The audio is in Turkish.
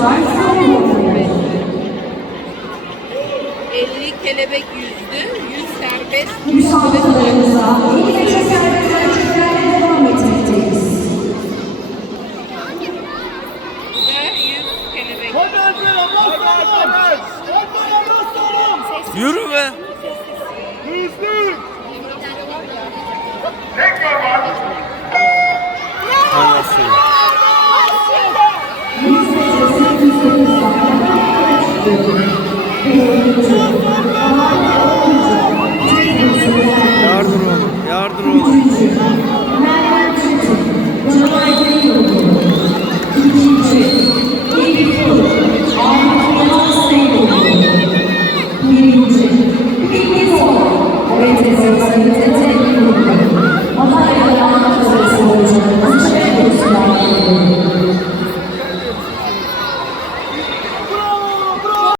50 kelebek yüzdü, 100 serbest Müsabakalarımıza ilk ve serbest ölçülerle devam etmekteyiz. ve 100 kelebek. Yürü be. Hızlı! Anasını. Yüz metresi yüz dokuzlarla Yardır oğlum. Yardır oğlum. Meryem Çetin,